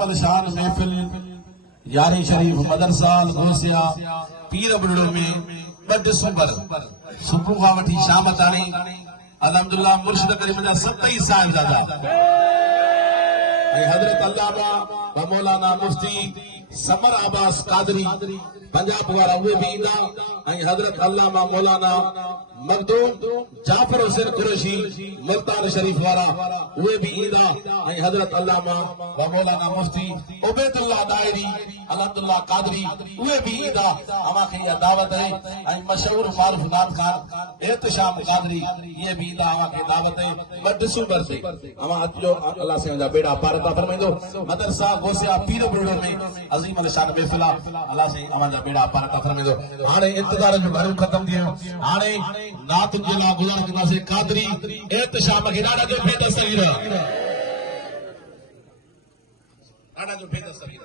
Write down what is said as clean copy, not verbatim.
الشان محفل یاری شریف مدرسہ الغوثیہ پیر بڑھڑو میں 2 ڈسمبر صبح کا وٹھی شام تانی الحمدللہ مرشد کریم جا 27 صاحبزادہ حضرت علامہ و مولانا مفتی سمر عباس قادری پنجاب وارا ہوئے بھی ایندہ حضرت علامہ مولانا مخدوم جعفر حسین قریشی ملتان شریف وارا ہوئے بھی ایندہ حضرت علامہ و مولانا مفتی عبید اللہ دائری الحمدللہ قادری ہوئے بھی ایندہ ہما کے یہ دعوت ہے مشہور معروف نام خان احتشام قادری یہ بھی ایندہ ہما کے دعوت ہے 2 ڈسمبر سے ہما جو اللہ سے ہمیں بیڑا پارتا فرمائیں دو مدرسہ غوثیہ پیر بڑھڑو میں عظیم الشان محفل اللہ سے ہمیں بیڑا پارتا فرمائیں دو آنے انتظار جو گھروں ختم دیئے آنے نات جلا گزار کنا سے قادری احتشام کے ڈاڑا جو بے تصویر ڈاڑا جو بے تصویر